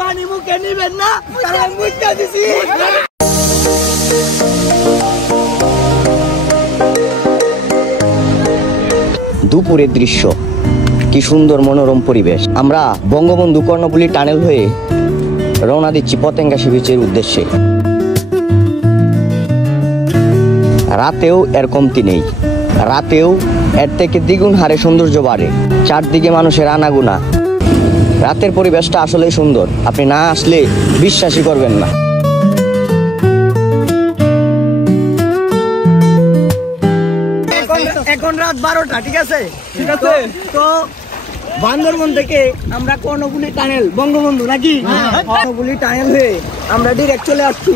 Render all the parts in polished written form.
পানি মুখে নিবেন না, কারণ মুখটা দিছি। দুপুরের দৃশ্য, কি সুন্দর মনোরম পরিবেশ। আমরা বঙ্গবন্ধু কর্ণফুলী টানেল হয়ে রওনা দিচ্ছি পতেঙ্গা সি বিচের উদ্দেশ্যে। রাতেও এর কমতি নেই, রাতেও এর থেকে দ্বিগুণ হারে সৌন্দর্য বাড়ে। চারদিকে মানুষের আনাগোনা। রাতের পরিবেশটা আসলেই সুন্দর, আপনি না আসলে বিশ্বাসই করবেন না। এখন রাত 12টা, ঠিক আছে? তো বান্দরবন থেকে আমরা কর্ণফুলী টানেল, বঙ্গবন্ধু নাকি কর্ণফুলী টানেল হয়ে আমরা ডিরেক্ট চলে আসছি।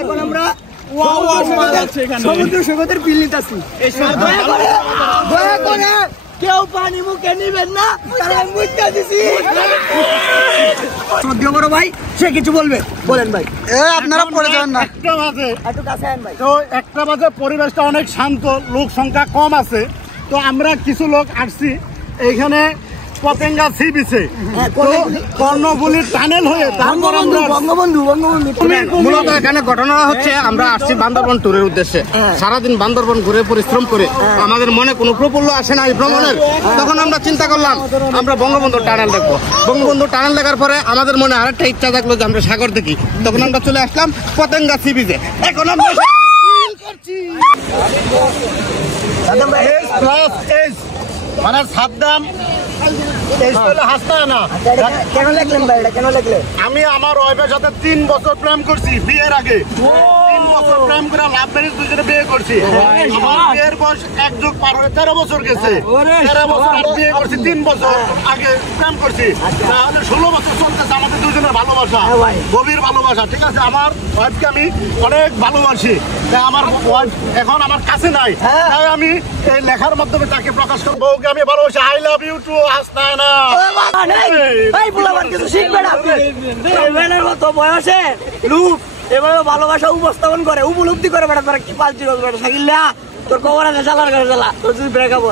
এখন আমরা সমুদ্র সৈকতের বিল নিতেছি। দয়া করে কেউ পানি মুখে নিবেন না, কারণ মুখটা দিছি। বড় ভাই সে কিছু বলবে, বলেন ভাই। আপনারা পড়ে যাবেন না। একটু কাছে আন ভাই। তো 1টা বাজে, পরিবেশটা অনেক শান্ত, লোক সংখ্যা কম আছে। তো আমরা কিছু লোক আসছি এইখানে পতেঙ্গা সি বিচে, কর্ণফুলী টানেল হয়ে বঙ্গবন্ধু মূলত এখানে ঘটনা হচ্ছে আমরা আসছি বান্দরবন ট্যুরের উদ্দেশ্যে। সারাদিন বান্দরবন ঘুরে পরিশ্রম করে আমাদের মনে কোনো প্রফুল্ল আসে না এই ভ্রমণের। তখন আমরা চিন্তা করলাম আমরা বঙ্গবন্ধু টানেল দেখবো। বঙ্গবন্ধু টানেল দেখার পরে আমাদের মনে আরেকটা ইচ্ছা থাকলো যে আমরা সাগর দেখি। তখন আমরা চলে আসলাম পতেঙ্গা সি বিচে। এখন আমরা মানে সাদ্দাম কেন লিখলেন ভাই, এটা কেন লিখলেন? আমি আমার ওয়াইফের সাথে 3 বছর প্রেম করছি বিয়ের আগে। 3 বছর প্রেম করে লাভ ম্যারেজ দুজনে বিয়ে করছি। আমার বিয়ের বয়স 1 যুগ পার হয়ে 13 বছর গেছে। 13 বছর আর বিয়ে করছি, 3 বছর আগে প্রেম করছি। তাহলে 16 বছর চলতেছে আমাদের দুজনের ভালোবাসা, গভীর ভালোবাসা। ঠিক আছে, আমার ওয়াইফকে আমি অনেক ভালোবাসি। তাই আমার ওয়াইফ এখন আমার কাছে নাই, তাই আমি এই লেখার মাধ্যমে তাকে প্রকাশ করবো। বউকে আমি ভালোবাসি। I love you too Hasnaina. বয়সে লোক এভাবে ভালোবাসা উপস্থাপন করে, উপলব্ধি করে বেটা, তারা কি পালছি বেটা সাকিল্লা তোর কবর আছে, চালার করে চালা তোর যদি ব্রেকআপ